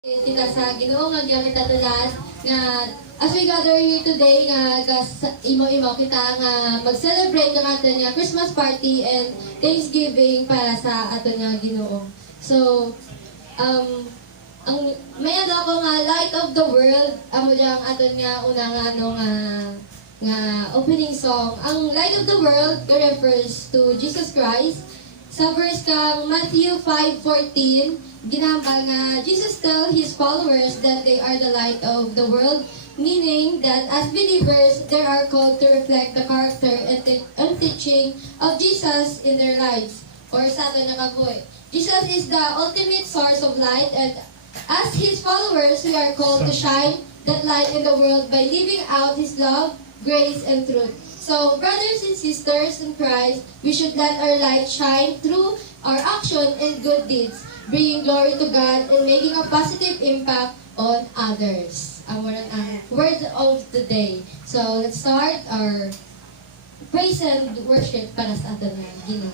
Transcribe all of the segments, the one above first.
Kita sa Ginoo nga gyud kita tulas nga as we gather here today nga imo-imo kita nga mag-celebrate ng aton nga Christmas party and Thanksgiving para sa aton nga Ginoo. So ang may ano ko nga Light of the World amo ang aton nga una nga nga opening song. Ang Light of the World refers to Jesus Christ. Sa verse kang Matthew 5:14, ginambal nga Jesus tell His followers that they are the light of the world, meaning that as believers, they are called to reflect the character and teaching of Jesus in their lives. Or sa ato nakabuhi. Jesus is the ultimate source of light, and as His followers, we are called to shine that light in the world by living out His love, grace, and truth. So, brothers and sisters in Christ, we should let our light shine through our action and good deeds, bringing glory to God and making a positive impact on others. Our word of the day. So, let's start our praise and worship para sa atin na Ginoo.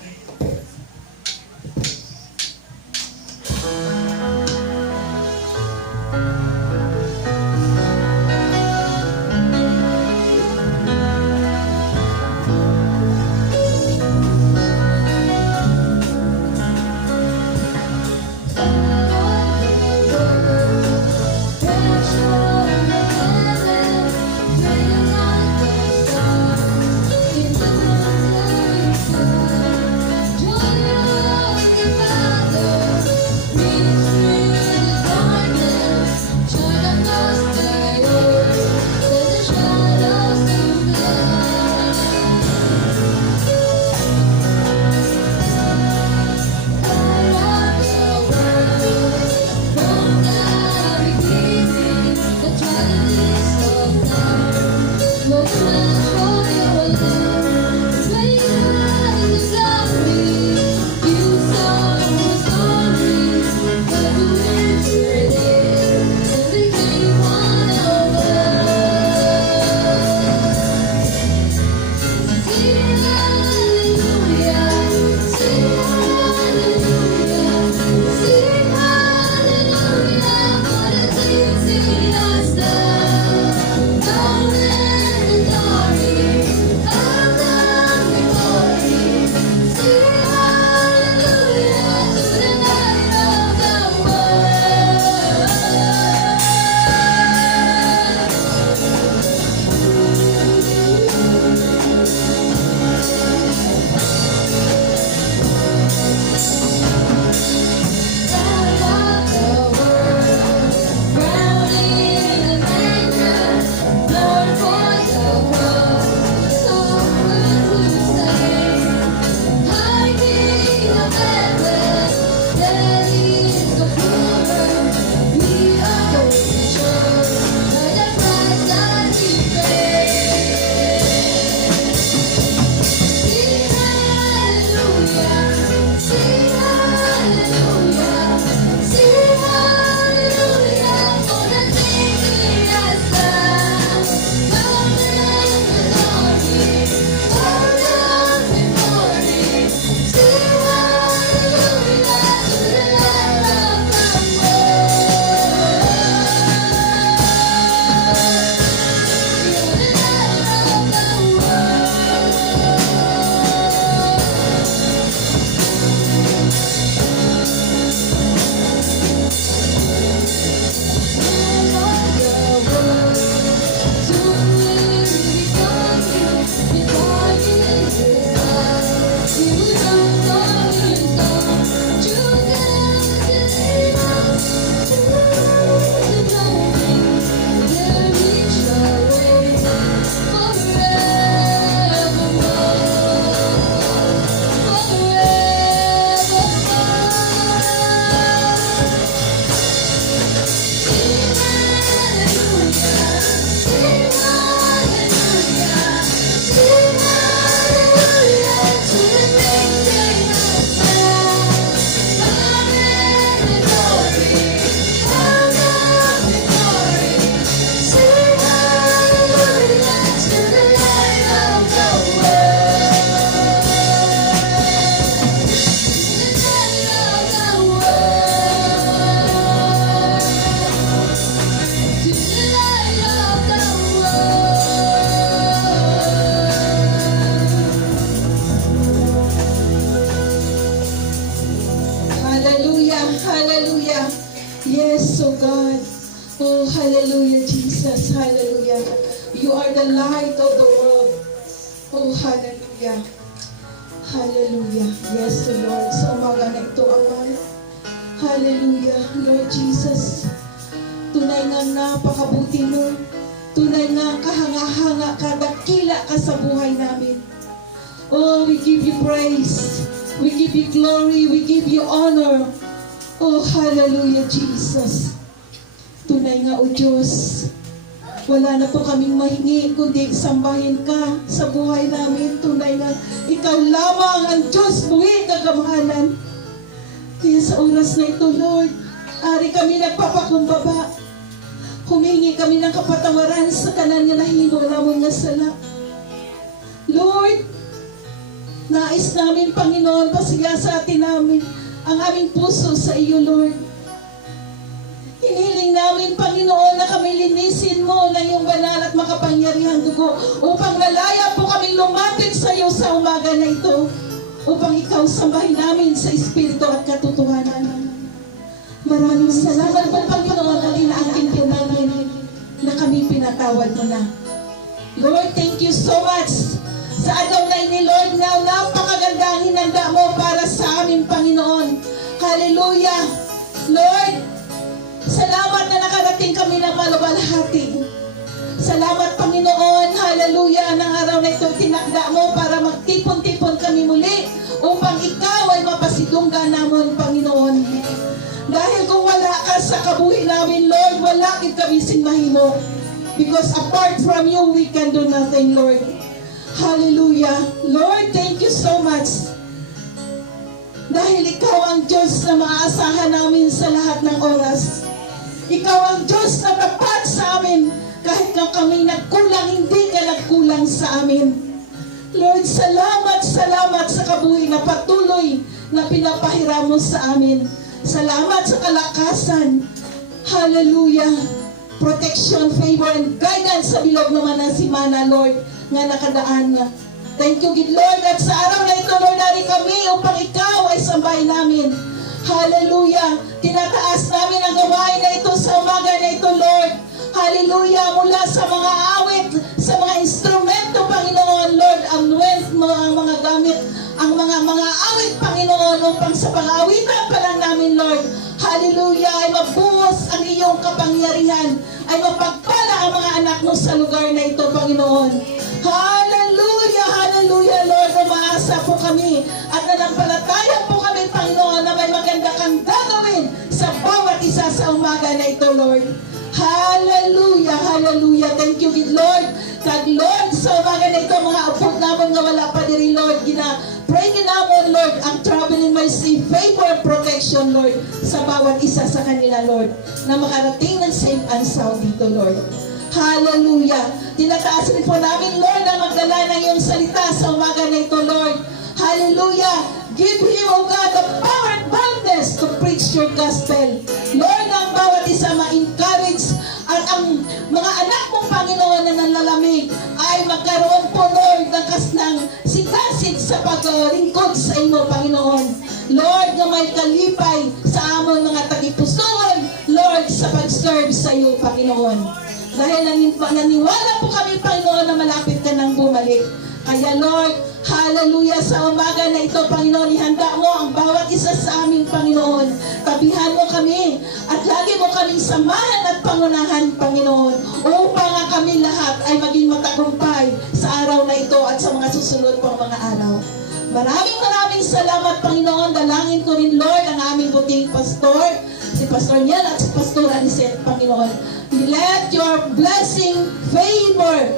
Yes, oh God. Oh, hallelujah, Jesus. Hallelujah. You are the light of the world. Oh, hallelujah. Hallelujah. Yes, Lord. Sa umaga na ito, Ama. Hallelujah. Lord Jesus, tunay nga napakabuti mo. Tunay nga kahanga-hanga ka, dakila ka sa buhay namin. Oh, we give you praise. We give you glory. We give you honor. Oh, hallelujah, Jesus. Tunay nga, O Diyos, wala na po kaming mahingi, kundi sambahin ka sa buhay namin. Tunay nga, ikaw lamang ang Diyos, buhay kagamahalan. Kaya sa oras na ito, Lord, ari kami nagpapakumbaba. Humingi kami ng kapatawaran sa kanan nga nahino lamang nga sala. Lord, nais namin, Panginoon, pasiya sa atin namin ang aming puso sa iyo, Lord. Hiniling namin, Panginoon, na kami linisin mo na iyong banal at makapangyarihang dugo upang malaya po kami lumapit sa iyo sa umaga na ito upang ikaw sambahin namin sa Espiritu at katotohanan. Maraming salamat po, Panginoon, at inaangkin po namin na kami pinatawad mo na. Lord, thank you so much sa araw na ini, Lord, na napakagandang hinanda mo para sa aming Panginoon. Hallelujah! Lord, salamat na nakarating kami ng maluwalhati. Salamat, Panginoon, hallelujah, ng araw na ito tinakda mo para magtipon-tipon kami muli upang ikaw ay mapasidunggan namin, Panginoon. Dahil kung wala ka sa kabuhi namin, Lord, wala kami sinmahimo. Because apart from you, we can do nothing, Lord. Hallelujah. Lord, thank you so much. Dahil ikaw ang Diyos na maaasahan namin sa lahat ng oras. Ikaw ang Diyos na tapat sa amin. Kahit na kami nagkulang, hindi ka nagkulang sa amin. Lord, salamat sa kabuhi na patuloy na pinapahiram mo sa amin. Salamat sa kalakasan. Hallelujah. Protection, favor, and guidance sa bilog naman ng simana, Lord, nga nakadaan na. Thank you, good Lord, at sa araw na ito, Lord, nari kami upang ikaw ay sambahin namin. Hallelujah. Tinataas namin ang gawain na ito sa umaga na ito, Lord. Hallelujah. Mula sa mga awit, sa mga instrumento, Panginoon, Lord, anoint mo ang mga gamit, ang mga awit, Panginoon, upang sa pang-awitan pa lang namin, Lord. Hallelujah. Ay mabuhos ang iyong kapangyarihan. Ay mapagpala ang mga anak mo sa lugar na ito, Panginoon. Hallelujah. Hallelujah, Lord. Umaasa po kami at nanampalataya po kami, Panginoon, na may maganda kang gagawin sa bawat isa sa umaga na ito, Lord. Hallelujah, hallelujah. Thank you, good Lord. Kag Lord, sa umaga na ito, mga upot naman nga wala pa diri, Lord. Pray naman, Lord, ang traveling mercy, favor, protection, Lord, sa bawat isa sa kanila, Lord, na makarating ng safe and sound dito, Lord. Hallelujah. Tinataasan po namin, Lord, na magdala ng iyong salita sa umaga na ito, Lord. Hallelujah. Give him, O God, the power and boldness to preach your gospel. Lord, ang bawat isa ma-encourage at ang mga anak mong Panginoon na nanlalamig ay magkaroon po, Lord, ng kasnang sigasid sa paglingkod sa imo, Panginoon. Lord, na may kalipay sa amon mga tagipusoon, Lord, sa pag-serve sa iyo, Panginoon. Dahil naniwala po kami, Panginoon, na malapit ka nang bumalik. Kaya, Lord, hallelujah, sa umaga na ito, Panginoon, ihanda mo ang bawat isa sa aming Panginoon. Tabihan mo kami at lagi mo kaming samahan at pangunahan, Panginoon, upang kami lahat ay maging matagumpay sa araw na ito at sa mga susunod pang mga araw. Maraming salamat, Panginoon. Dalangin ko rin, Lord, ang aming buting pastor, si Pastor Niel at si Pastor Anisette, Panginoon. Let your blessing, favor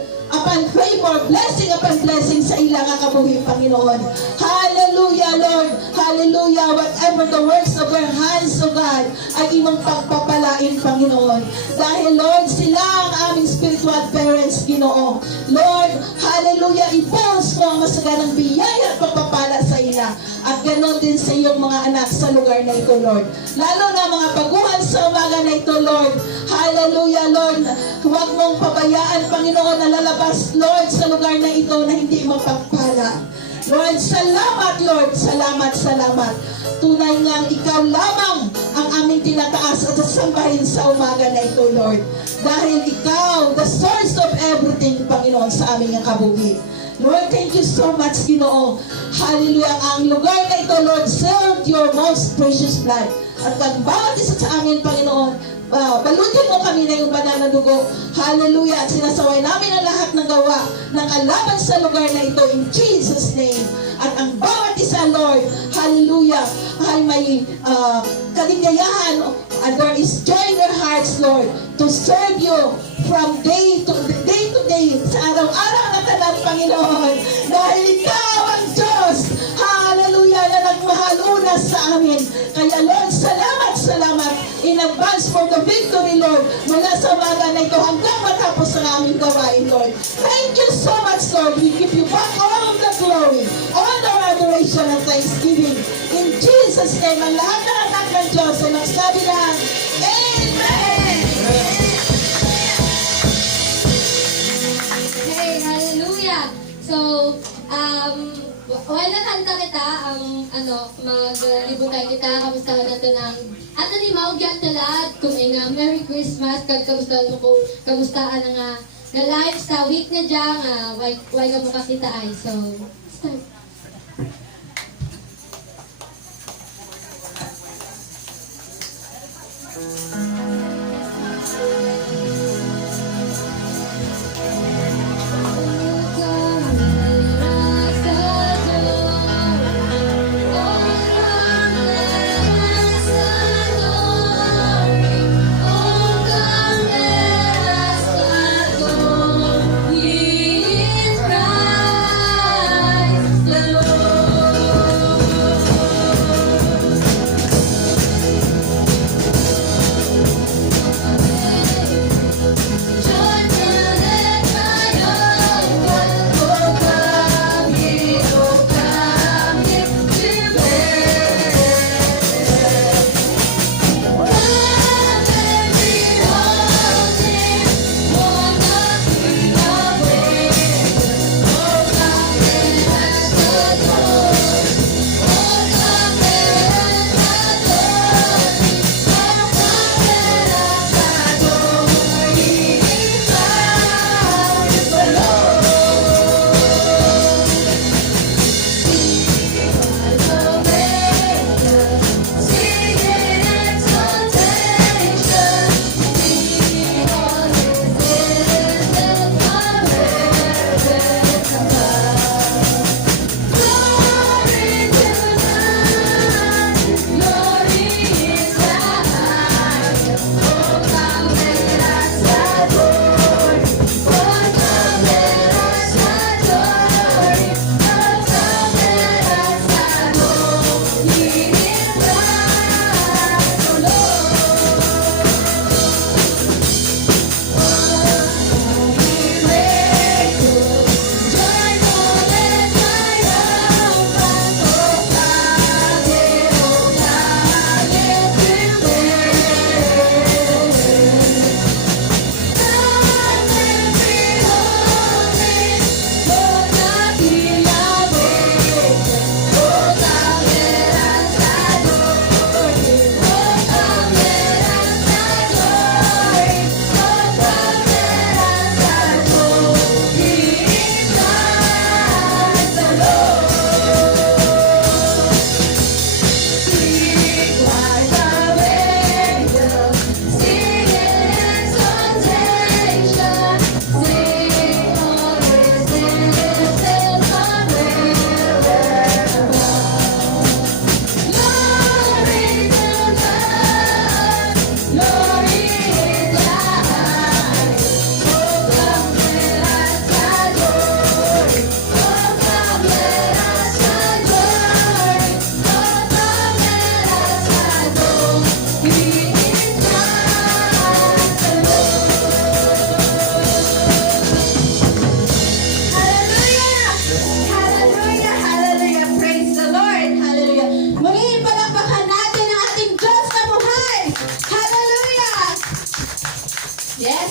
blessing upon blessing sa ilang kabuhi, Panginoon. Hallelujah, Lord. Hallelujah. Whatever the works of their hands, O God, ay imong pagpapalain, Panginoon. Dahil, Lord, sila ang aming spiritual parents, Ginoo. Lord, hallelujah, i-post mo ang masaganang biyaya at pagpapala sa ila. At ganoon din sa iyong mga anak sa lugar na ito, Lord. Lalo na mga baguhan sa umaga na ito, Lord. Hallelujah, Lord. Huwag mong pabayaan, Panginoon, na lalabas, Lord, sa lugar na ito na hindi mapagpala. Lord, salamat, Lord. Salamat, salamat. Tunay nga ikaw lamang ang aming tinataas at sasambahin sa umaga na ito, Lord. Dahil ikaw, the source of everything, Panginoon, sa aming kabuhi. Lord, thank you so much, Ginoo. Hallelujah. Ang lugar na ito, Lord, serve your most precious blood. At pag bawat isa sa amin, Panginoon, balutin mo kami na yung banal na dugo. Hallelujah. At sinasaway namin ang lahat ng gawa ng kalaban sa lugar na ito in Jesus' name. At ang bawat isa, Lord, hallelujah, ay may kaligayahan. There is joy in their hearts, Lord, to serve you from day to day, sa araw-araw na tanan, Panginoon. Dahil ikaw ang Diyos, hallelujah, na nagmahal una sa amin. Kaya, Lord, salamat, salamat in advance for the victory, Lord, mula sa umaga na ito hanggang matapos ang aming gawain, Lord. Thank you so much, Lord. We give you back all of the glory, all the adoration and thanksgiving. In Jesus' name, ang lahat ng anak ng Diyos ay magsabi lang, Amen! Hey, hallelujah! So, while nakanta kita, maglibutay kita, kamustahan natin ang ato ni Maugyan talad, kung nga Merry Christmas, kag kamustahan mo ko, kamustaan nga live sa week na dyan, why ka mo kakita ay. So, start.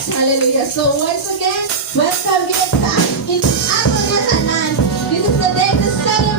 Hallelujah. So once again, welcome here back in Ato na Tanan. This is the day to celebrate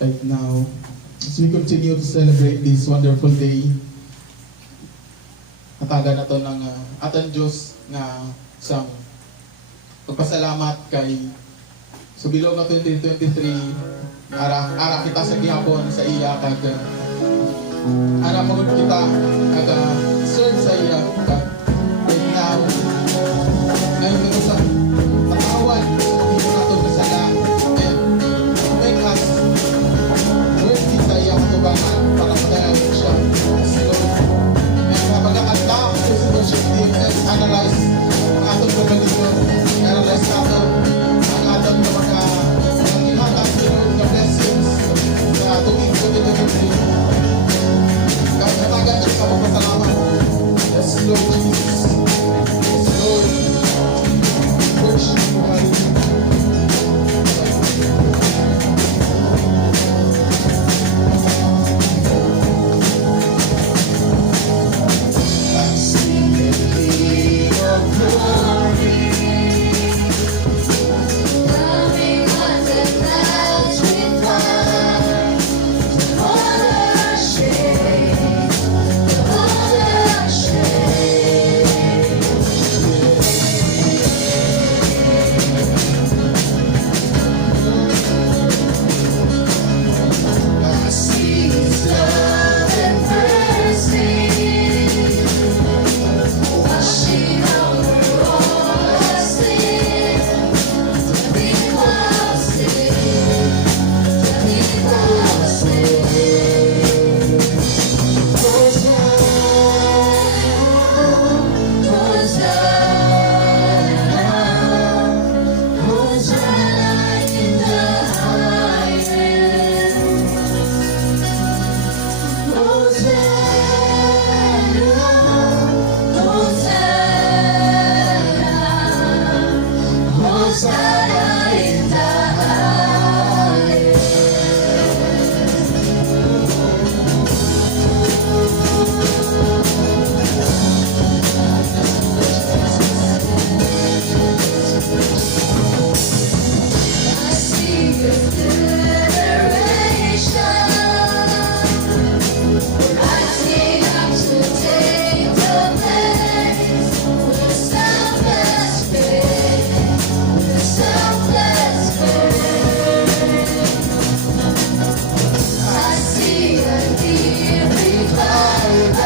right now, as we continue to celebrate this wonderful day, hatagan na to ng atang Diyos nga isang pagpasalamat kay subilog na 2023, ara kita sa gihapon sa iya kag ara magud kita kag serve sa iya kag right now ngayon ito sa patawan sa pagiging natin kasala and make us worthy sa iya katubangan para padayon siya sa Lord. And kapag nakanta sa worship team, let's analyze ang atong pagkakasyon, analyze natin ang atong mga pagkakasyon sa Lord na blessings sa atong ito. Kahit katagan siya sa pagpasalamat. Yes, Lord Jesus. Yes, Lord. Worship you, hallelujah. I sing the King of glory. Coming on the clouds with fire, all our shame, all our shame. I see His love and mercy, Washing over all our sin, to be closer, to be closer. Hosanna, Hosanna in the highest. Hosanna, Hosanna in the I see your generation, rising up to take the place, the selfless faith, the selfless faith. I see a deep revival,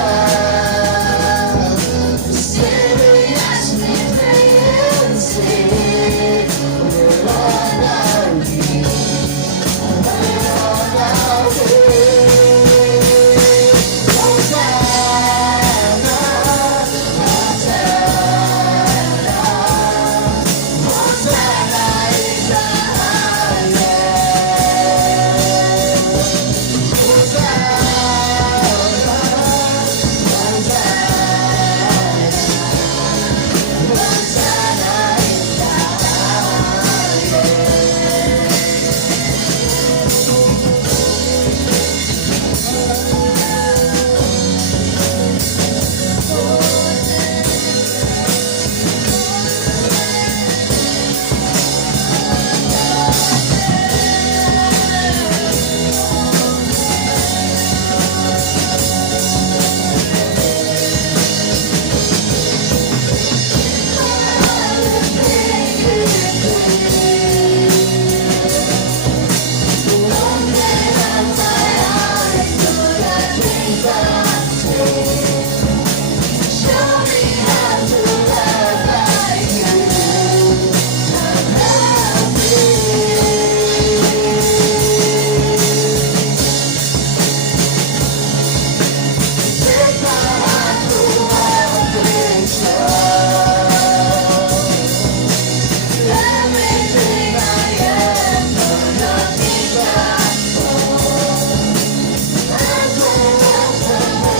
serious we pray and sing, we're on our knees, we're on our knees. Hosanna, Hosanna, Hosanna in the highest. Show me how to love like you. Take my heart to wild everything I am, for nothing but as well as Hosanna,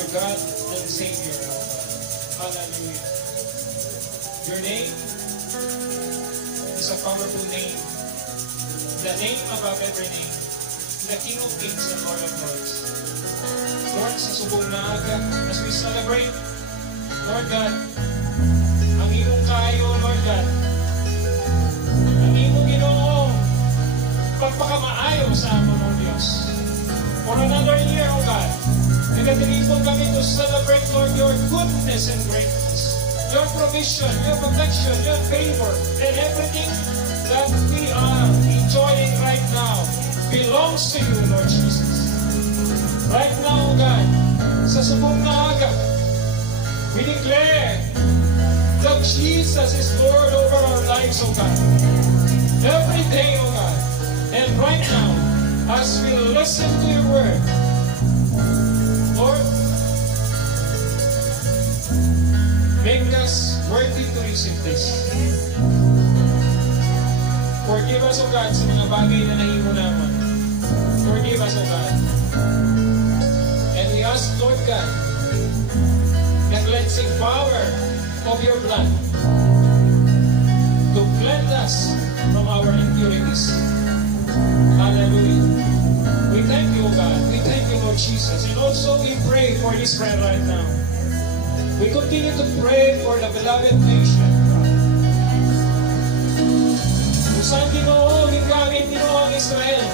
our God and Savior, O God. Hallelujah. Your name is a powerful name. The name above every name. The King of Kings and Lord of Lords. Lord, sa subong na aga, as we celebrate, Lord God, ang imong kayo, Lord God, ang imong Ginoo, pagpakamaayo sa amon, O Diyos. For another year, O God, nagatilipon kami to celebrate, Lord, your goodness and greatness, your provision, your protection, your favor, and everything that we are enjoying right now belongs to you, Lord Jesus. Right now, O God, sa subong na aga, we declare that Jesus is Lord over our lives, O God. Every day, O God. And right now, as we listen to your word, Lord, make us worthy to receive this. Forgive us, O God, sa mga bagay na nahimo naman. Forgive us, O God. And we ask, Lord God, the cleansing power of your blood to cleanse us from our impurities. Hallelujah. We thank you, O God. We thank you, Lord Jesus. And also we pray for this prayer right now. We continue to pray for the beloved nation. Kung saan Ginoo, hinggamit Ginoo ang Israel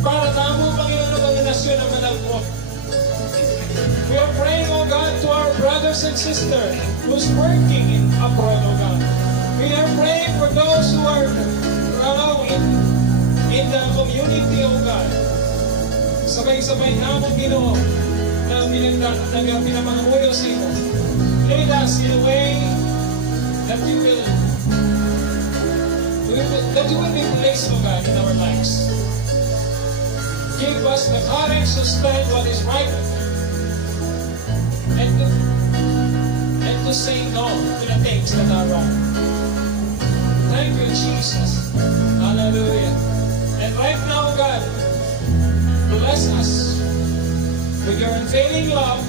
para tamo, Panginoon, ang nasyon na manalpot. We are praying, O God, to our brothers and sisters who's working in abroad, O God. We are praying for those who are in the community, O God. Sabay-sabay namang Ginoo na pinamangulo sa iyo. Lead us in a way that you will be placed, O God, in our lives. Give us the courage to stand what is right and to say no to the things that are wrong. Thank you, Jesus. Hallelujah. And right now, God, bless us with your unfailing love,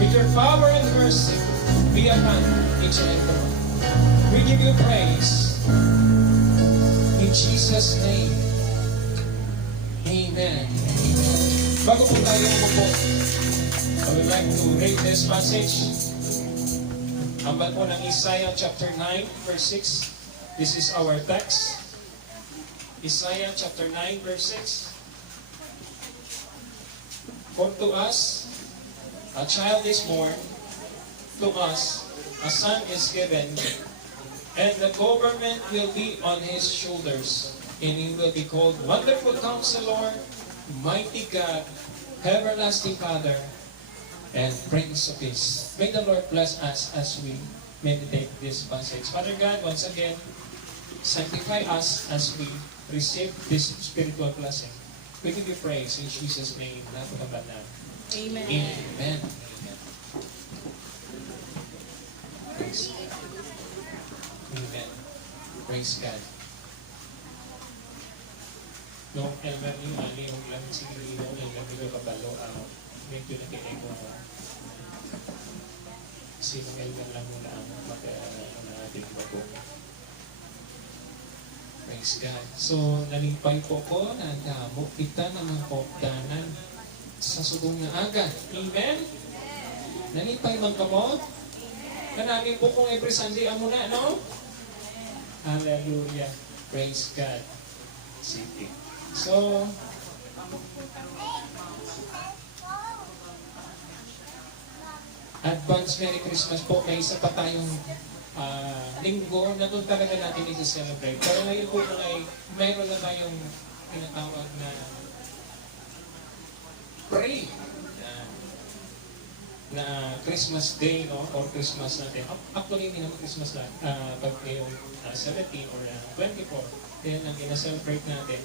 with your power and mercy. Be upon each and every one. We give you praise. In Jesus' name. Amen. Bago po tayo umupo, I would like to read this passage. Ambal po ng Isaiah chapter 9, verse 6. This is our text. Isaiah chapter 9, verse 6. For to us a child is born, to us a son is given, and the government will be on his shoulders, and he will be called Wonderful Counselor, Mighty God, Everlasting Father, and Prince of Peace. May the Lord bless us as we meditate this passage. Father God, once again, sanctify us as we receive this spiritual blessing. We give you praise in Jesus' name. Napakabanal. Amen. Amen. Amen. Praise God. Amen. Praise God. No, Elmer, yung alihong lang si Lino, yung nabilo kabalo, medyo nag-e-echo mo. Sinong Elmer lang muna ang nating bago. Praise God. So, nalimpay po ko na damo kita ng mga kopdanan sa subong na aga. Amen? Nalimpay man ka mo? Kanami po kong every Sunday amo na, no? Hallelujah. Praise God. Sige. So, advance Merry Christmas po. May isa pa tayong linggo na doon talaga natin isi-celebrate. Pero ngayon po ay mayroon na tayong tinatawag na pray na Christmas Day, no? Or Christmas natin. Actually, hindi naman Christmas lang. Pag yung 17 or 24, then ang ina-celebrate natin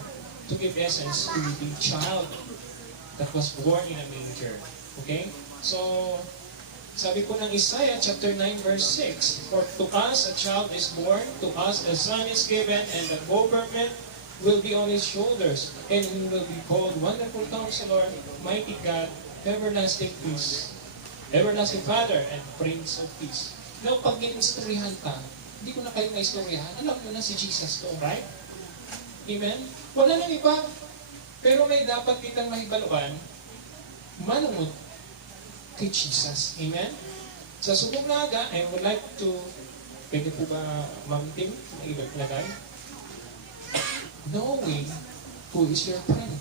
to give essence to the child that was born in a manger. Okay? So, sabi po ng Isaiah chapter 9 verse 6, For to us a child is born, to us a son is given, and the government will be on his shoulders, and he will be called Wonderful Counselor, Mighty God, everlasting peace. Everlasting Father and Prince of Peace. Now, pag ginistoryahan ka, hindi ko na kayo maistoryahan. Alam mo na si Jesus to, right? Amen? Wala nang iba. Pero may dapat kitang mahibaluan, manunod kay Jesus. Amen? Sa subong naga, I would like to, pwede po ba, Ma'am Tim, mailagay? Knowing who is your friend.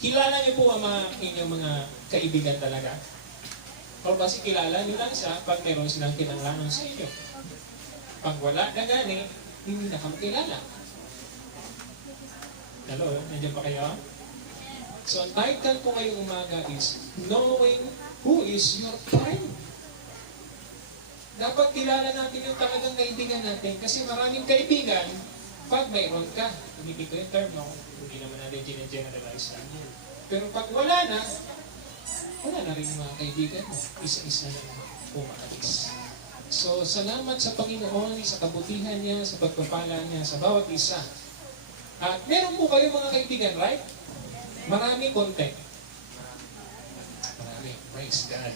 Kilala niyo po ang inyong mga kaibigan talaga? O basi kilala niyo lang siya pag meron silang kinanglangan sa inyo. Pag wala na gani, hindi na ka makilala. Hello, nandiyan pa kayo? So, ang title ko ngayong umaga is Knowing Who is Your Friend. Dapat kilala natin yung talagang kaibigan natin kasi maraming kaibigan pag mayroon ka. Hindi ko yung term, no? Hindi naman natin generalize lang. Pero pag wala na rin yung mga kaibigan mo. Isa-isa na umaalis. So, salamat sa Panginoon, sa kabutihan niya, sa pagpapala niya, sa bawat isa. At meron po kayo mga kaibigan, right? Marami konti. Marami. Praise God.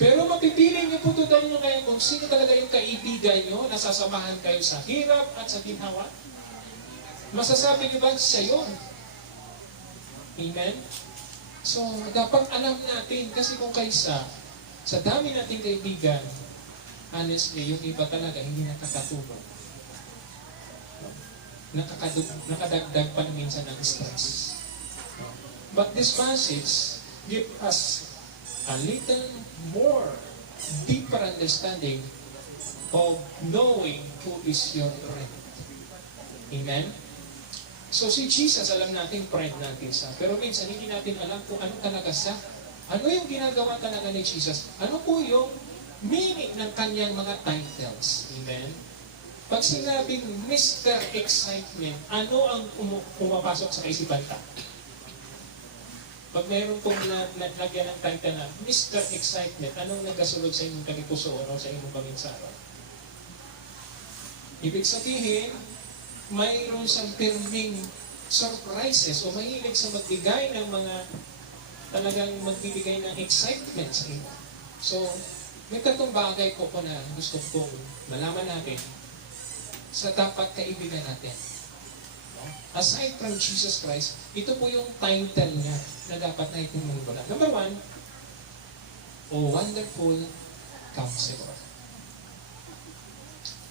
Pero mapipili niyo po total nyo kayo kung sino talaga yung kaibigan nyo, nasasamahan kayo sa hirap at sa ginhawa. Masasabi niyo ba siya yun? Amen? So, dapat alam natin, kasi kung kaysa, sa dami nating kaibigan, honestly, yung iba talaga hindi nakakatulong. Nakadagdag pa na minsan ng stress. But this passage give us a little more deeper understanding of knowing who is your friend. Amen? So si Jesus, alam natin, friend natin siya. Pero minsan hindi natin alam kung ano talaga siya. Ano yung ginagawa talaga ni Jesus? Ano po yung meaning ng kanyang mga titles? Amen? Pag sinabing Mr. Excitement, ano ang pumapasok sa kaisipan ta? Pag mayroon pong lagyan ng title na Mr. Excitement, anong nagkasulod sa inyong tagipuso o sa inyong paminsara? Ibig sabihin, mayroon siyang pirming surprises o mahilig sa magbigay ng mga talagang magbibigay ng excitement sa inyo. So, may tatlong bagay po na gusto kong malaman natin sa dapat kaibigan natin. Aside from Jesus Christ, ito po yung title niya na dapat na itong manibula. Number 1, O Wonderful Counselor.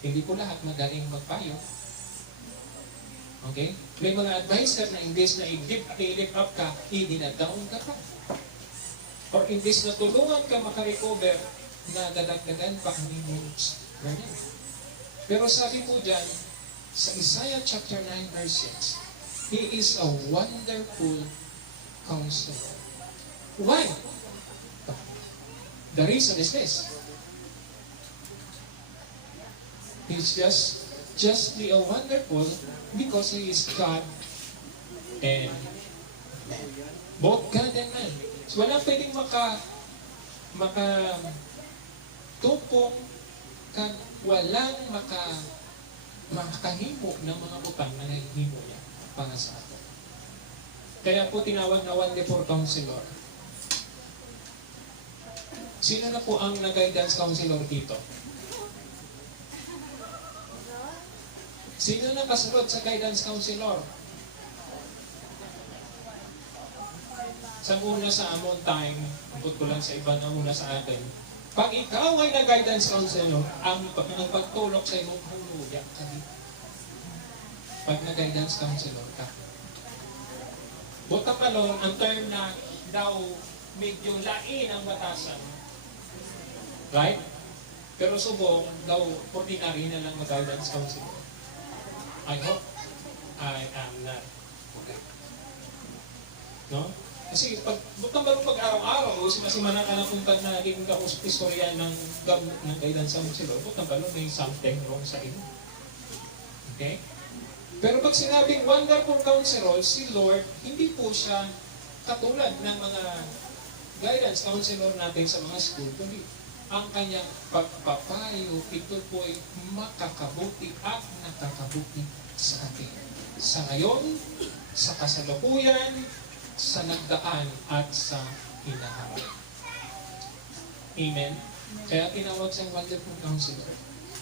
Hindi po lahat magaling magpayo. Okay? May mga advisor na imbes na i-lift up ka, i-down ka pa. Or imbes na tulungan ka makarecover, nadadagdagan pa ang minutes. Ganyan. Pero sabi po dyan, sa Isaiah chapter 9 verse 6, He is a wonderful counselor. Why? The reason is this. He's justly a wonderful because He is God and man. Both God and man. So wala pwedeng makatupong kag walang makahimo ng mga butang na nahihimo niya para sa atin. Kaya po tinawag na Wonderful Counselor. Sino na po ang nag-guidance counselor dito? Sino na kasunod sa guidance counselor? Sa una sa amon time, abot ko lang sa iba na una sa atin. Pag ikaw ay na-guidance counselor, ang pagtulok sa iyong huluya ka dito. Pag na-guidance counselor ka. Buta palong, ang term na daw medyo lain ang batasan. Right? Pero subong, daw ordinary na lang mag-guidance counselor. I hope I am not. Okay. No? Kasi butang barong pag-araw-araw, simasimana ka na punta na naging istorya ng guidance counselor, butang barong may something wrong sa inyo. Okay? Pero pag sinabing wonderful counselor, si Lord, hindi po siya katulad ng mga guidance counselor natin sa mga school, kundi ang kanyang pagpapayo, ito po'y makakabuti at nakakabuti sa atin. Sa ngayon, sa kasalukuyan, sa nagdaan at sa hinaharap. Amen? Kaya tinawag siyang Wonderful Counselor.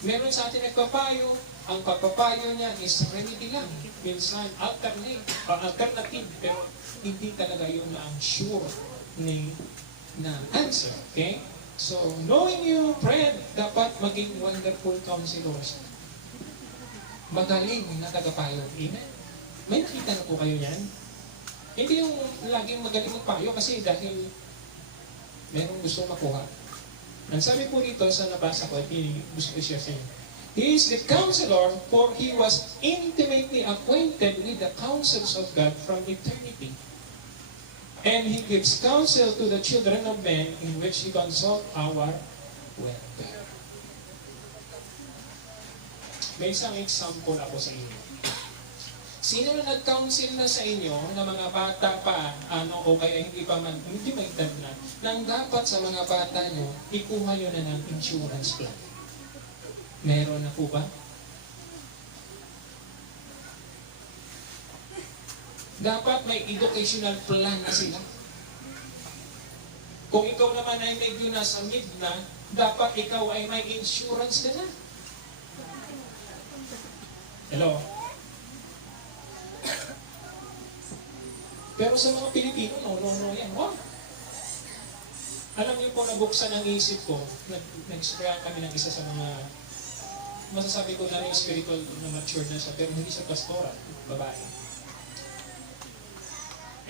Meron sa atin nagpapayo, ang pagpapayo niya is remedy lang. Minsan, alternative, pero hindi talaga yung na sure na answer. Okay? So, knowing you, friend, dapat maging wonderful counselors. Magaling na tagapayo. Amen? May nakita na po kayo yan? Hindi yung laging magaling magpayo kasi dahil merong gusto makuha. Ang sabi po dito sa nabasa ko, gusto ko siya sa inyo. He is the counselor, for he was intimately acquainted with the counsels of God from eternity. And he gives counsel to the children of men in which he consult our welfare. May isang example ako sa inyo. Sino na nag-counsel na sa inyo na mga bata pa, o kaya hindi may edad na, nang dapat sa mga bata nyo, ikuha nyo na ng insurance plan? Meron na po ba? Dapat may educational plan na sila. Kung ikaw naman ay medyo nasa mid na, dapat ikaw ay may insurance ka na. Hello? Pero sa mga Pilipino, no yan. Wow! Alam niyo po, nabuksan ang isip ko, nag-explore kami ng isa sa mga, masasabi ko na rin spiritual na mature na siya, pero hindi siya pastora, babae.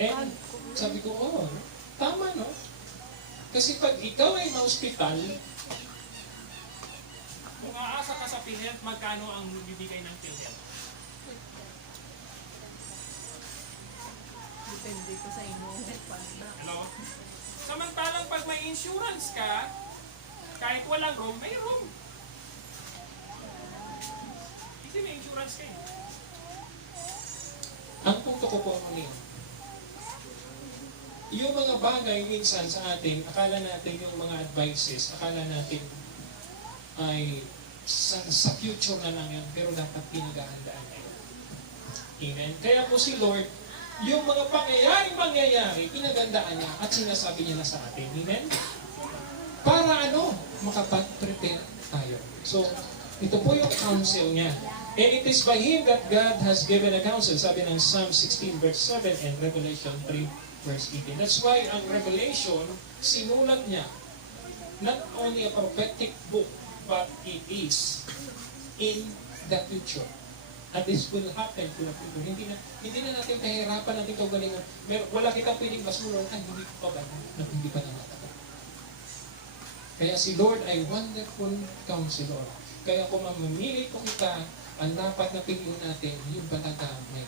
And sabi ko, tama no? Kasi pag ikaw ay ma-hospital, Kung aasa ka sa PhilHealth, magkano ang bibigay ng PhilHealth? Depende ko sa inyo. Hello? Samantalang pag may insurance ka, kahit walang room, may room. Kasi may insurance kayo. ang punto ko po ang muli. Yung mga bagay minsan sa atin, akala natin yung mga advices, akala natin ay sa future na lang yan, pero dapat pinaghahandaan na yun. Amen? Kaya po si Lord, yung mga pangyayari, pinagandaan niya at sinasabi niya na sa atin. Amen? Para ano? Makapag-prepare tayo. So, ito po yung counsel niya. And it is by Him that God has given a counsel. Sabi ng Psalm 16 verse 7 and Revelation 3 verse 18. That's why ang Revelation, sinulat niya not only a prophetic book, but it is in the future. At this will happen to the future. Hindi na natin kahirapan natin ito galingan. Wala kitang pwedeng basulon, hindi pa ba na hindi pa nakakata. Kaya si Lord ay wonderful counselor. Kaya kung mamimili ko kita, ang dapat na piliin natin, yung talaga may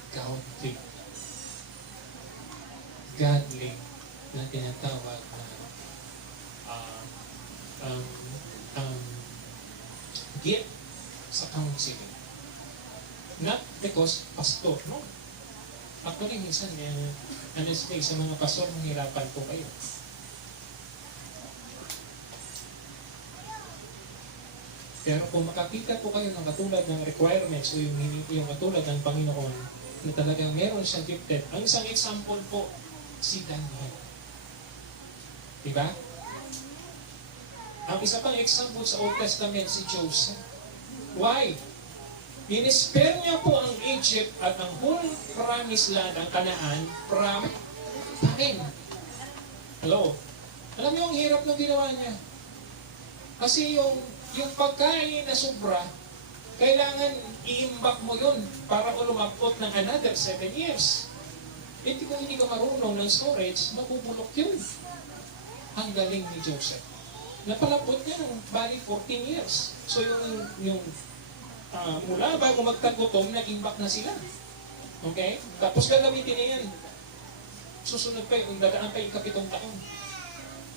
godly na tinatawag na gift sa counseling. Not because pastor, no? Actually, minsan, honestly, sa mga pastor, mahirapan po kayo. Pero kung makakita po kayo ng katulad ng requirements o yung katulad ng Panginoon na talagang meron siyang gifted, ang isang example po, si Daniel. Diba? Ang isa pang example sa Old Testament, si Joseph. Why? In-spare niya po ang Egypt at ang whole promised land, ang Canaan, from famine. Hello? Alam niyo, ang hirap ng ginawa niya. Kasi yung pagkain na sobra, kailangan i-imbak mo yun para lumapot ng another 7 years. Kung hindi ka marunong ng storage, mabubulok yun. Ang galing ni Joseph. Napalapot niya ng bali 14 years. So mula bago magtagutom, nag-imbak na sila. Okay? Tapos gagamitin niya yan. Susunod pa yung dadaan pa yung 7 taon.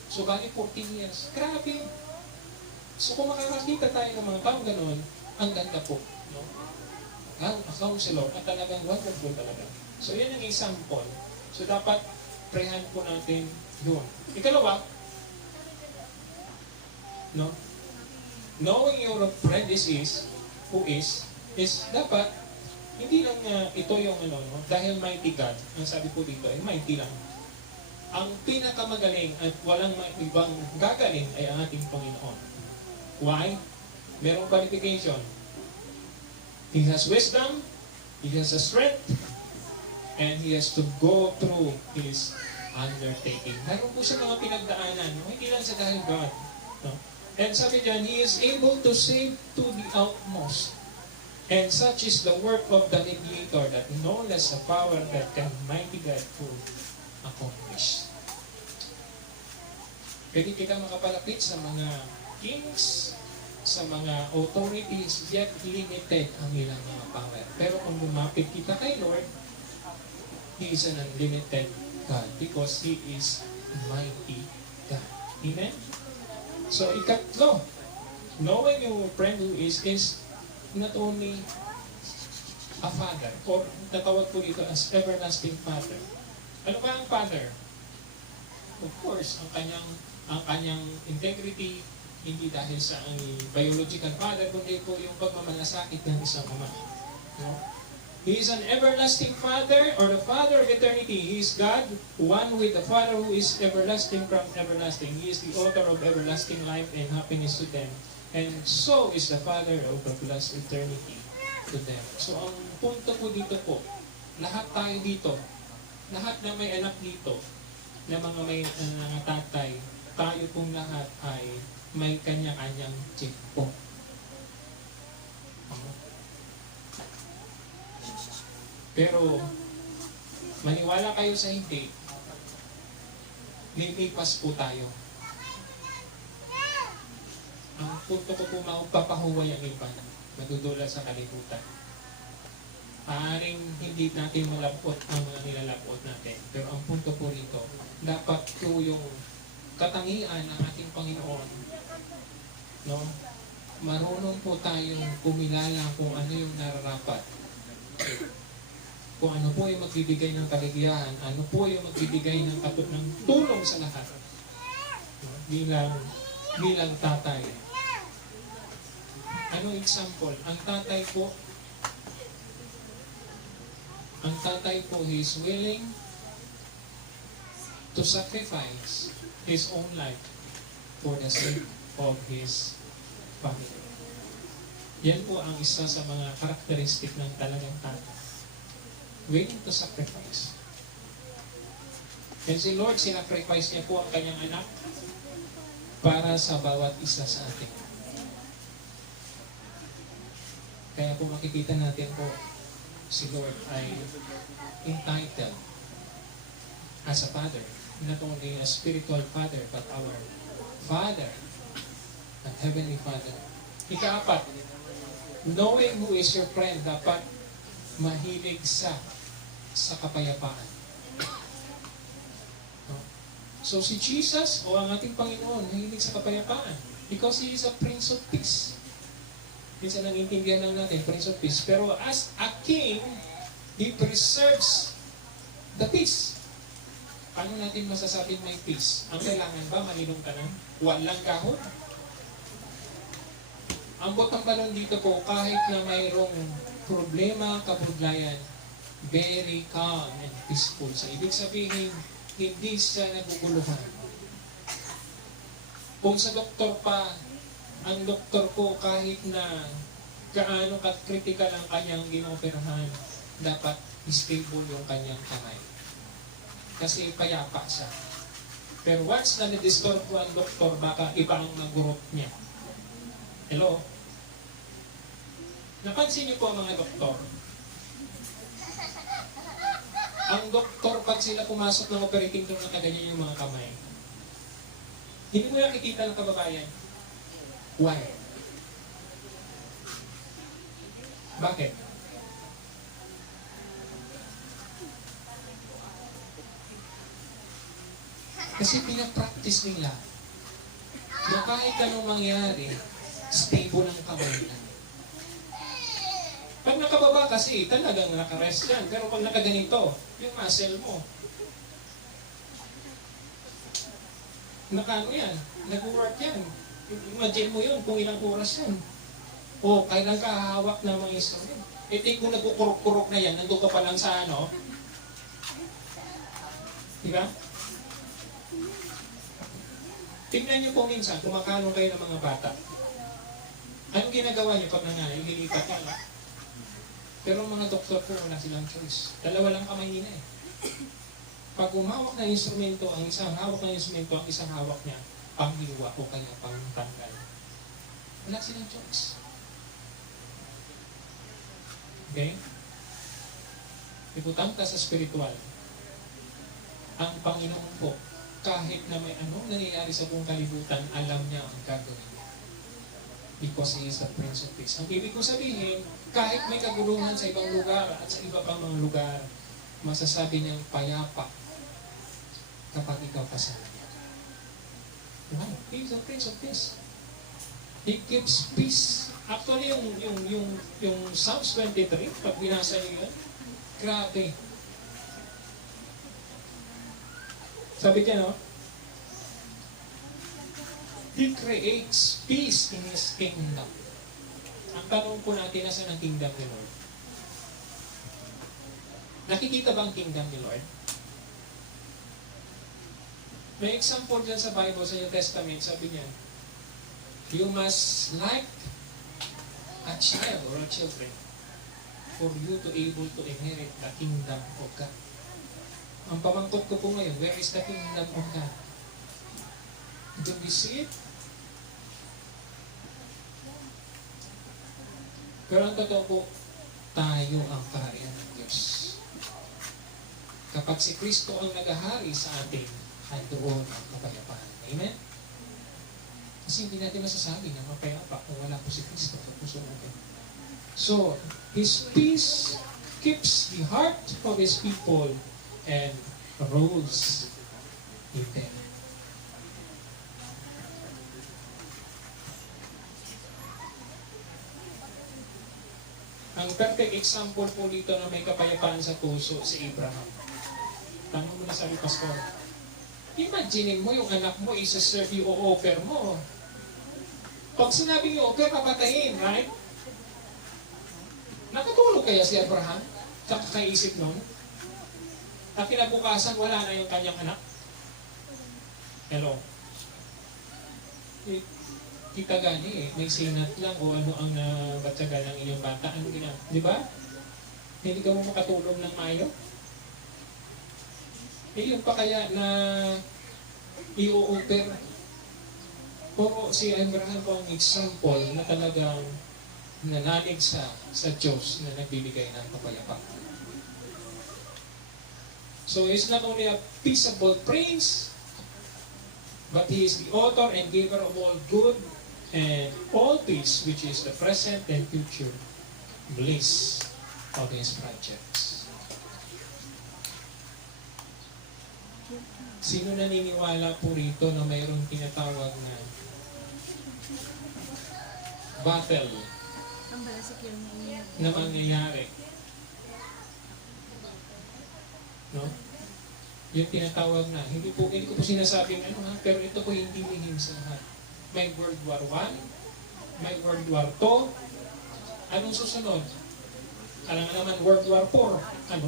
So bali 14 years. Grabe. So kung makakakita tayo ng mga taong gano'n, ang ganda po. No? Ang counselor at talagang wonderful talaga. So yan ang example. So dapat prehan po natin yun. Ikalawa, no? Knowing your friend who is dapat hindi lang ito yung no? Dahil mighty God, ang sabi po dito ay mighty lang. ang pinakamagaling at walang ibang gagaling ay ang ating Panginoon. Why? Merong qualification. He has wisdom, he has a strength, and he has to go through his undertaking. Meron po siya mga pinagdaanan, no? Hindi lang sa dahil God. No? And sabi diyan, he is able to save to the outmost. And such is the work of the mediator, that no less a power that can mighty God to accomplish. Pwede kita makapalapit sa mga kings, sa mga authorities, yet limited ang ilang mga power. Pero kung lumapit kita kay Lord, He is an unlimited God because He is mighty God. Amen? So, ikatlo, knowing your friend who is not only a father, or natawag po dito as everlasting father. Ano ba ang father? Of course, ang kanyang integrity, hindi dahil sa ang biological father, kundi po yung pagmamalasakit ng isang ama. No? He is an everlasting Father, or the Father of eternity. He is God, one with the Father who is everlasting from everlasting. He is the author of everlasting life and happiness to them. And so is the Father of the blessed eternity to them. So ang punto po dito po, lahat tayo dito, lahat na may anak dito, na mga may tatay, tayo pong lahat ay may kanya-kanyang chip po. Pero, maniwala kayo sa hindi, lilipas po tayo. Ang punto ko po mapapahuway ang iba, madudula sa kalibutan. Maaring hindi natin malapot ang mga nilalapot natin. Pero ang punto po rito, dapat po yung katangian ng ating Panginoon, no? Marunong po tayong kumilala kung ano yung nararapat. Kung ano po yung magbibigay ng kaligayahan, ano po yung magbibigay ng tulong sa lahat. No? Bilang tatay. Anong example? Ang tatay po, he is willing to sacrifice his own life for the sake of his family. Yan po ang isa sa mga karakteristik ng talagang tatay. Willing to sacrifice. And si Lord, sinacrifice niya po ang kanyang anak para sa bawat isa sa atin. Kaya po makikita natin po, si Lord ay entitled as a father, not only a spiritual father, but our Father, a heavenly Father. Ikaapat, knowing who is your friend, dapat mahilig sa kapayapaan. No? So si Jesus, o ang ating Panginoon, mahilig sa kapayapaan because He is a Prince of Peace. Minsan ang intindihan lang natin, Prince of Peace. Pero as a King, He preserves the peace. Paano natin masasabing may peace? Ang kailangan ba, malinong ka na? Walang kahon? Ang botang balon dito po, kahit na mayroong problema, kabudlayan, very calm and peaceful. So, ibig sabihin, hindi siya naguguluhan. Kung sa doktor pa, ang doktor ko kahit na gaano ka-critical ang kanyang ginoperahan, dapat stable yung kanyang kamay. Kasi payapa siya. Pero once na na-disturb ko ang doktor, baka iba ang nagurot niya. Hello? Napansin niyo po ang mga doktor? Ang doktor, pag sila pumasok ng operating room, nakaganyan yung mga kamay. Hindi mo nakikita ng kababayan. Why? Bakit? Kasi pinapractice nila na kahit anong mangyari, stable ang kamay nila. Pag nakababa kasi, talagang nakarest yan. Pero pag nakaganito, yung muscle mo, nakano yan, nag-work yan. Imagine mo yun kung ilang oras yan. O kailan ka hahawak ng mga instrument. E kung nagkukurok-kurok na yan, nandun ka pa lang sa ano. Diba? Tingnan niyo po minsan, kumakalong kayo ng mga bata. Anong ginagawa niyo pag nangyari? Ililipat niyo. Pero ang mga doktor po, wala silang choice. Dalawa lang kamay nila eh. Pag umawak ng instrumento, ang isang hawak ng instrumento, ang isang hawak niya, panghiwa o kaya pangtanggal. Wala silang choice. Okay? Ibutang ka sa spiritual. Ang Panginoon po, kahit na may anong nangyayari sa buong kalibutan, alam niya ang gagawin niya. Because He is the Prince of Peace. Ang ibig ko sabihin, kahit may kaguluhan sa ibang lugar at sa iba pang mga lugar, masasabi niyang payapa kapag ikaw kasama niya. Wow, He is the Prince of Peace. He gives peace. Actually, yung Psalms 23, pag binasa niyo yun, grabe. Sabi niya, no? He creates peace in His kingdom. Ang tanong po natin, nasa ang kingdom ni Lord? Nakikita ba ang kingdom ni Lord? May example dyan sa Bible, sa New Testament, sabi niya, you must like a child or a children for you to able to inherit the kingdom of God. Ang pamangkot ko po ngayon, where is the kingdom of God? Do we see it? Pero ang totoo po, tayo ang kaharian ng Diyos. Kapag si Kristo ang nagahari sa atin, ay doon ang kapayapaan. Amen? Kasi hindi natin masasabi na mapayapa kung wala po si Kristo sa puso natin. So, His peace keeps the heart of His people and rules in them. Ang perfect example po dito na may kapayapaan sa puso, si Abraham. Tanong mo na sabi, Pastor, imagine mo yung anak mo, isa-serve yung o-offer mo. Pag sinabi yung offer, papatayin, right? Nakatulog kaya si Abraham sa kakaisip nun? Na kinabukasan, wala na yung kanyang anak? Hello? Kita gani may sinat lang o ano ang nabatsaga ng inyong bata. Ano gina? Di ba? Hindi ka mo makatulong ng mayo? Yun pa kaya na i-o-offer. Pero si Abraham po ang example na talagang nanalig sa Diyos na nagbibigay ng kapayapaan. So he's not only a peaceable prince, but he is the author and giver of all good and all peace, which is the present and future bliss of His projects. Sino naniniwala po rito na mayroong tinatawag na battle na mangyayari? No? Yung tinatawag na, hindi ko po sinasabing ano ha, pero ito po hindi lihim sa lahat. May World War I, may World War II, anong susunod? Alam naman, World War IV, ano,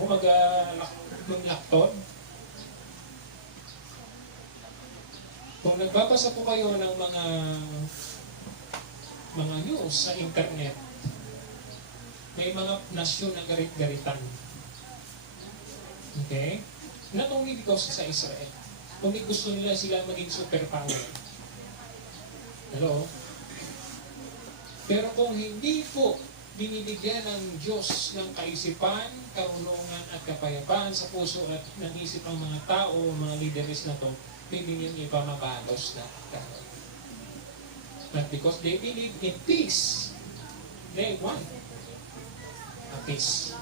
mag-laktod? Kung nagbabasa po kayo ng mga news sa internet, may mga nasyon na garit-garitan. Okay? Not only because sa Israel, kundi gusto nila sila maging superpower. Hello? Pero kung hindi po binibigyan ng Diyos ng kaisipan, karunungan at kapayapaan sa puso at ng isip ang mga tao, mga leaders na to, hindi yung iba mabalos na karon. But because they believe in peace, they want a peace.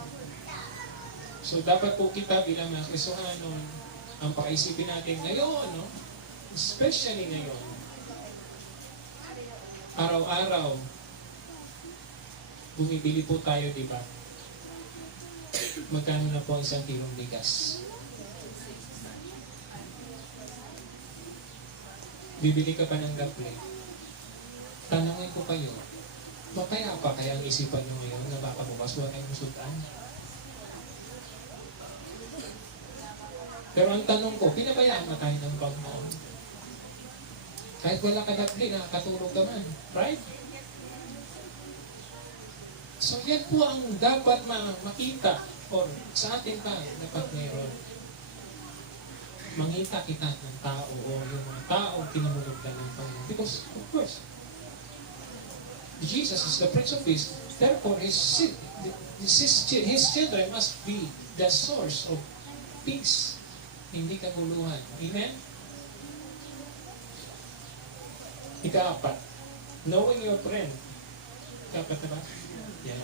So dapat po kita bilang mga Kristohanon, ang pakaisipin natin ngayon, no? Especially ngayon, araw-araw, bumibili po tayo, di ba? Magkano na po ang isang kilong bigas? Bibili ka pa ng gaple. Tanungin ko kayo, mapayapa kaya ang isipan nyo ngayon na baka bukas wala kayong sultan? Pero ang tanong ko, pinabayaan ba tayo ng Panginoon? Kahit wala ka dapli, nakakatulog ka man. Right? So yan po ang dapat makita or sa atin tayo dapat meron. Mangita kita ng tao o yung mga tao kinamulog na ng Panginoon. Because, of course, Jesus is the Prince of Peace. Therefore, his children must be the source of peace. Hindi kaguluhan. Amen? Ika-apat, knowing your friend. Ika-apat na ba? Yeah.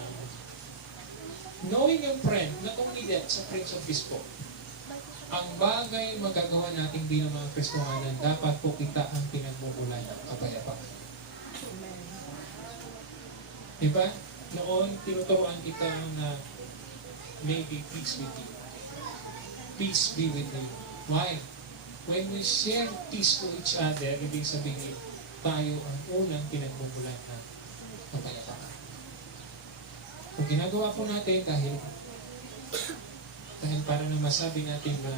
Knowing your friend, not only that, sa Prince of Peace po, ang bagay magagawa natin bilang mga Kristohanan, dapat po kita ang pinagmumulan ng kapayapaan. Diba? Noon, tinuturoan kita na maybe peace with you. Peace be with you. Why? When we share peace to each other, ibig sabihin, tayo ang unang pinagmumulan ng kapayapaan. Kung ginagawa po natin dahil para na masabi natin na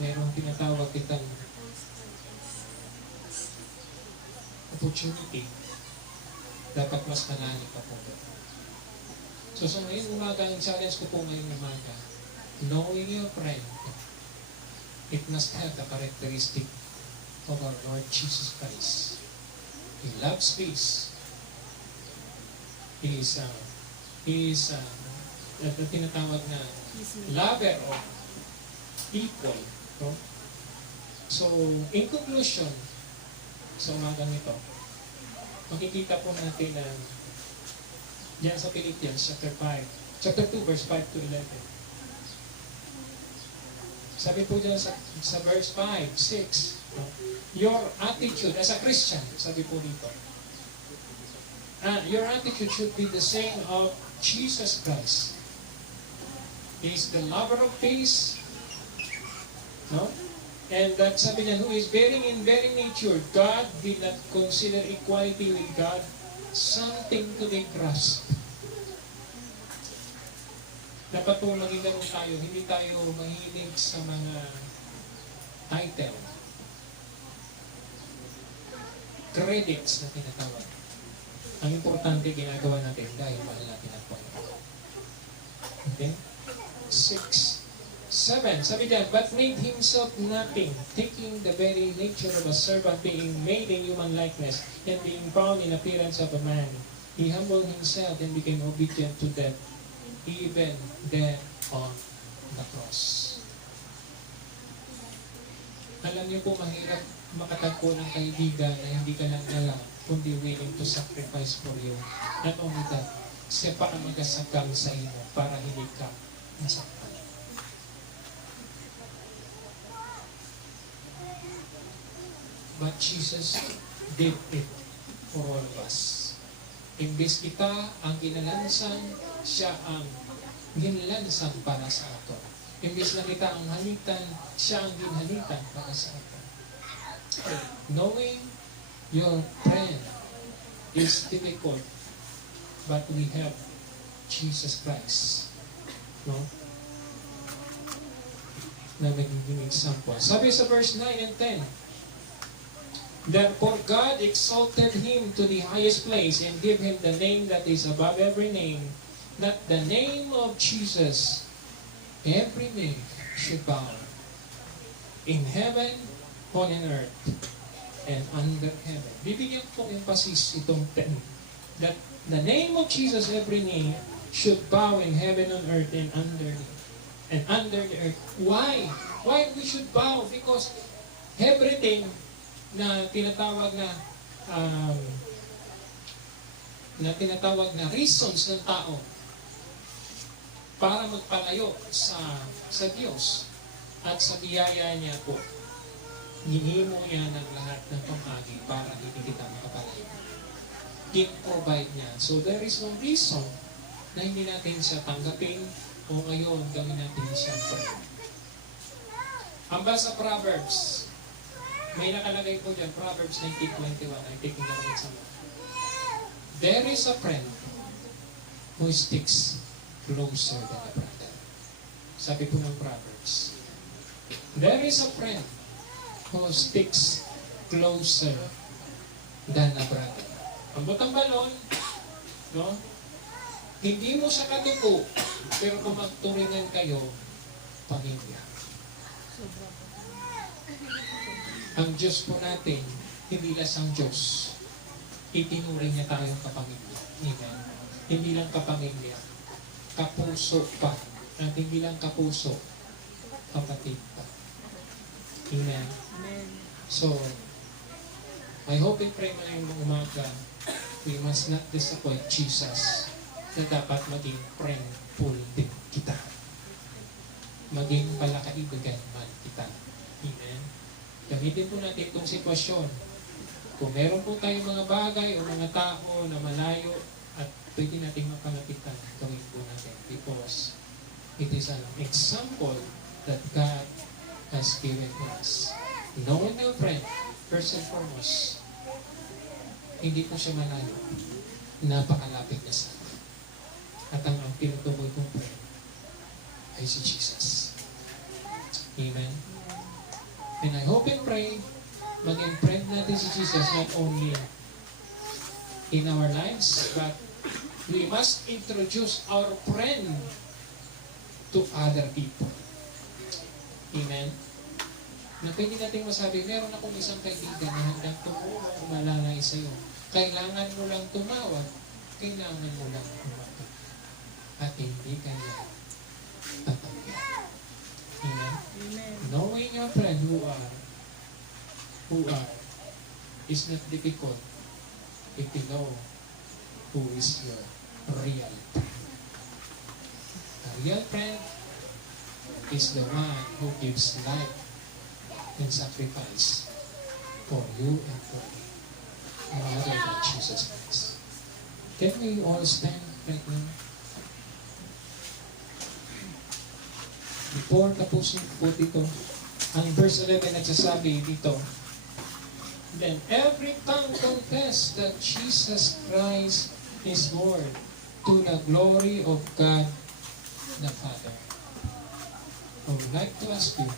mayroong tinatawag kitang opportunity, dapat mas malalim pa po. So ngayong umaga, ang challenge ko po ngayong umaga, knowing your friend, it must have the characteristic of our Lord Jesus Christ. He loves peace. He is the tinatawag na lover of people. No? So, in conclusion, sa umagang ito, makikita po natin na diyan sa Philippians chapter 2, verse 5 to 11. Sabi po diyan sa verse 5, 6, no? Your attitude as a Christian, sabi po dito, your attitude should be the same of Jesus Christ. He is the lover of peace, no? And that sabi niya, who is bearing in very nature, God did not consider equality with God something to be grasped. Dapat po maging ganun tayo, hindi tayo mahilig sa mga title, credits na tinatawag. Ang importante ginagawa natin dahil mahal natin ang Panginoon. Okay? 6. 7. Sabi diyan, but made himself nothing, taking the very nature of a servant, being made in human likeness, and being found in appearance of a man. He humbled himself and became obedient to death, even death on the cross. Alam niyo po, mahirap makatagpo ng kaibigan na hindi ka lang alam, kundi willing to sacrifice for you. Not only that, siya pa ang magasakal sa iyo para hindi ka masakal. But Jesus did it for all of us. Imbes kita ang ginalansan, siya ang ginlansan para sa ato. Imbes na kita ang halitan, siya ang ginhalitan para sa ato. Knowing your friend is difficult, but we have Jesus Christ. No? Na magiging example. Sabi sa verse 9 and 10, therefore God exalted him to the highest place and gave him the name that is above every name, that the name of Jesus every knee should bow, in heaven, on earth, and under heaven. Bibigyan ko emphasis itong 10, that the name of Jesus every knee should bow in heaven, on earth, and under the earth. Why? Why we should bow? Because everything na tinatawag na reasons ng tao para magpalayo sa Diyos at sa biyaya niya po, hinimo niya ng lahat ng pamagi para hindi kita makapalayo. I-provide niya. So there is no reason na hindi natin siya tanggapin o ngayon gawin natin siya friend. Amba sa Proverbs, may nakalagay po dyan, Proverbs 19:21. I'm taking the notes sa mga. There is a friend who sticks closer than a brother. Sabi po ng Proverbs. There is a friend who sticks closer than a brother. Ang butang balon, no? Hindi mo siya katuko, pero kung magturingan kayo, pamilya. Ang Diyos po natin, hindi lasang Diyos. Itinuring niya tayong kapamilya. Amen. Hindi lang kapamilya, kapuso pa. At hindi lang kapuso, kapatid pa. Amen. So, I hope and pray ngayong umaga, we must not disappoint Jesus na dapat maging friendful din kita. Maging palakaibigan man kita. Amen. Gamitin po natin itong sitwasyon. Kung meron po tayong mga bagay o mga tao na malayo at pwede nating mapalapitan, gawin po natin because it is an example that God has given us. Knowing your friend, first and foremost, hindi po siya malayo. Napakalapit niya sa akin. At ang tinutukoy kong friend ay si Jesus. Amen. And I hope and pray, maging friend natin si Jesus not only in our lives, but we must introduce our friend to other people. Amen. Na pwede natin masabi, meron akong isang kaibigan na handang tumulong kung malalay sa'yo. Kailangan mo lang tumawag, kailangan mo lang tumawag. At hindi kanya tatanggihan. Amen? Knowing your friend who are, is not difficult if you know who is your real friend. A real friend is the one who gives life and sacrifice for you and for me. No other than Jesus Christ. Can we all stand right now? Before tapusin po dito, ang verse 11 nagsasabi dito, then every tongue confess that Jesus Christ is Lord to the glory of God the Father. I would like to ask you,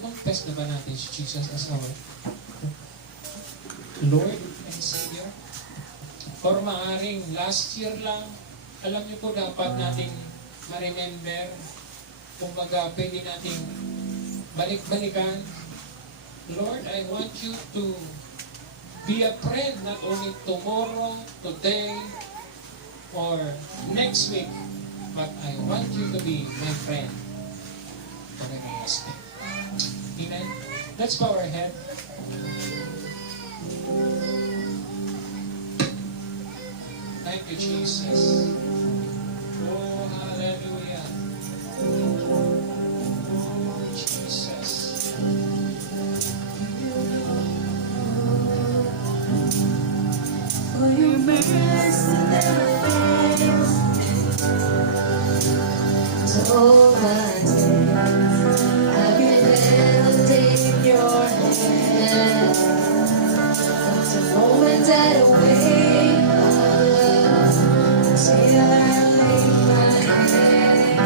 confess na ba natin si Jesus as our Lord and Savior? Or maaring last year lang, alam niyo po dapat nating ma-remember, kumbaga pwede nating balik-balikan. Lord, I want you to be a friend not only tomorrow, today, or next week, but I want you to be my friend for everlasting. Amen. Let's bow our head. Thank you, Jesus. Oh, hallelujah. Oh, Jesus. For your mercy never fails. So all my days I've been held in your hand. Comes a moment that I wait till I lay my head. I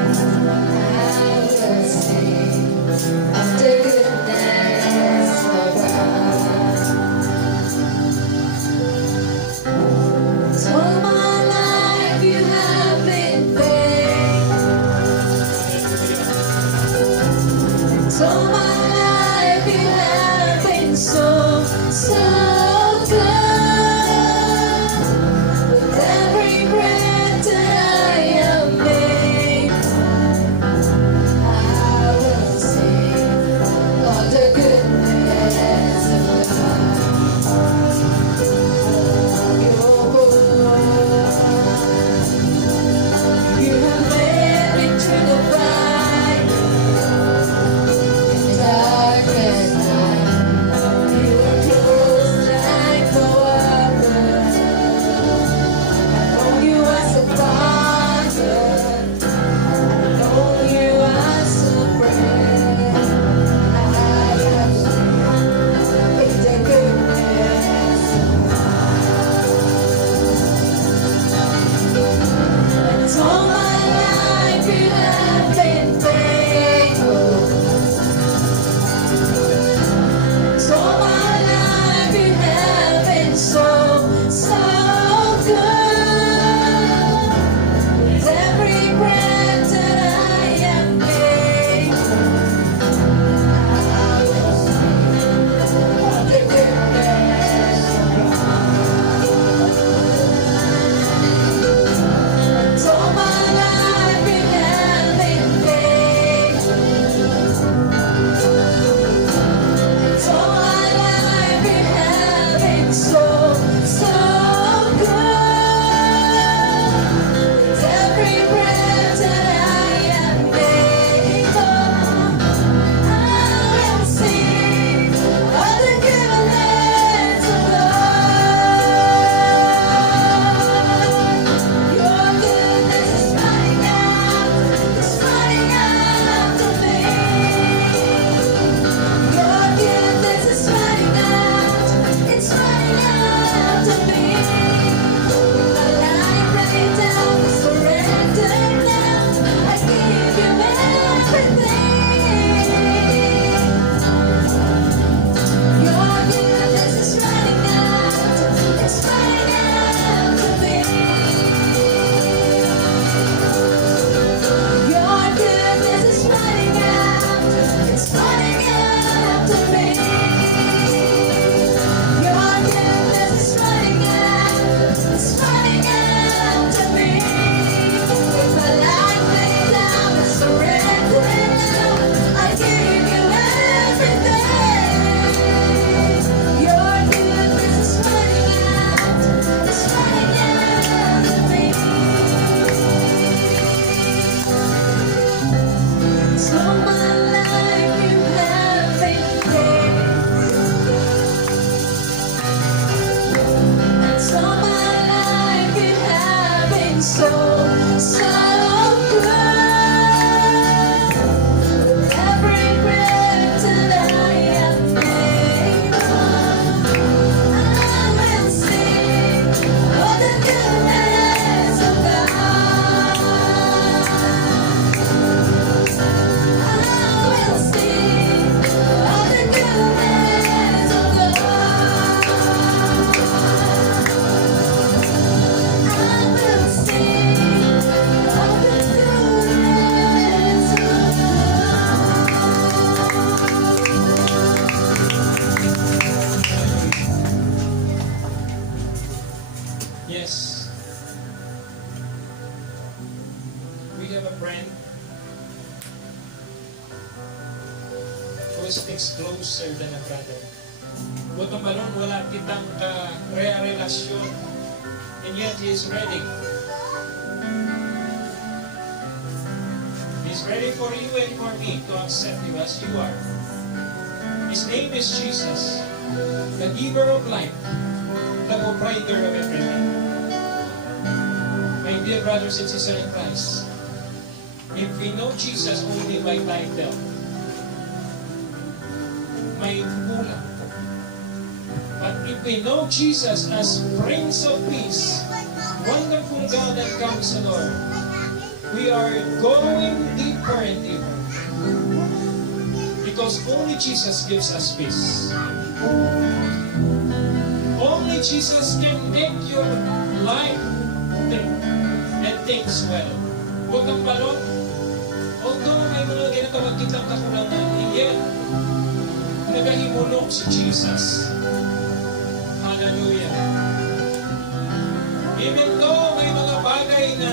will sing of the goodness of God. All my life you have been faithful. All my life you have been so, so good. With every breath that I am made, I will sing of the goodness of God. You have led me through the fire, in the darkest night. You were close always sticks closer than a brother. Buot ng balon, wala kitang relasyon. And yet, He is ready. He's ready for you and for me to accept you as you are. His name is Jesus, the giver of life, the provider of everything. My dear brothers and sisters in Christ, if we know Jesus only by title, may kulang. But if we know Jesus as Prince of Peace, wonderful God and Counselor, we are going deeper and deeper. Because only Jesus gives us peace. Only Jesus can make your life think and things well. Huwag kang balon. Although may mga ganito magkitang kakulangan, yet nagahimulong si Jesus. Hallelujah. Even though may mga bagay na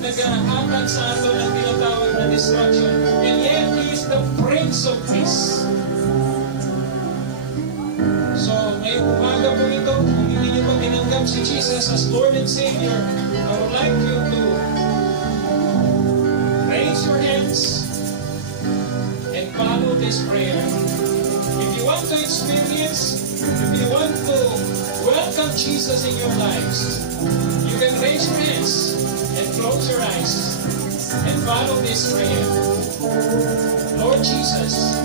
naghahatag sa ato ng tinatawag na destruction, and yet He is the Prince of Peace. So, ngayong umaga po ito, kung hindi niyo pa tinanggap si Jesus as Lord and Savior, I would like you to raise your hands and follow this prayer. If you want to experience, if you want to welcome Jesus in your lives, you can raise your hands and close your eyes and follow this prayer. Lord Jesus,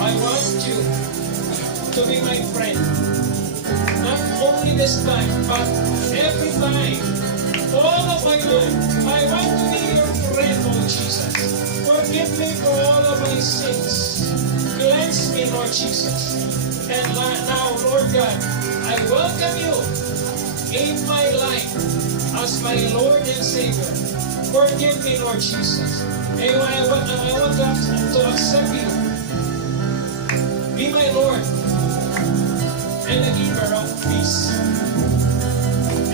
I want you to be my friend. Not only this time, but every time. All of my life, I want to be your friend, Lord Jesus. Forgive me for all of my sins. Cleanse me, Lord Jesus. And now, Lord God, I welcome you in my life as my Lord and Savior. Forgive me, Lord Jesus. And I want to accept you. Be my Lord and the giver of peace.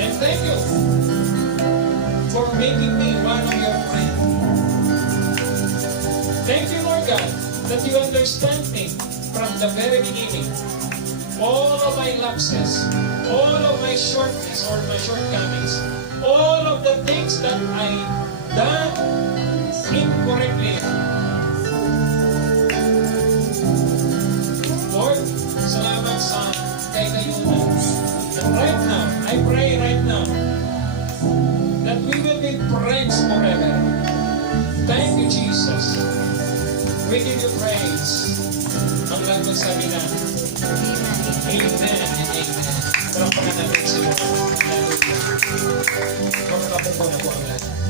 And thank you for making me one of your friends. Thank you, Lord God, that you understand me from the very beginning. All of my lapses, all of my shortness or my shortcomings, all of the things that I done incorrectly. Lord, salamat sa kayunan. And right now, I pray right now that we will be friends forever. Thank you, Jesus. We give you praise. Ang lahat magsabi na, Amen and Amen. Parapakan natin sila. Hallelujah. Mga kapungko na po ang lahat.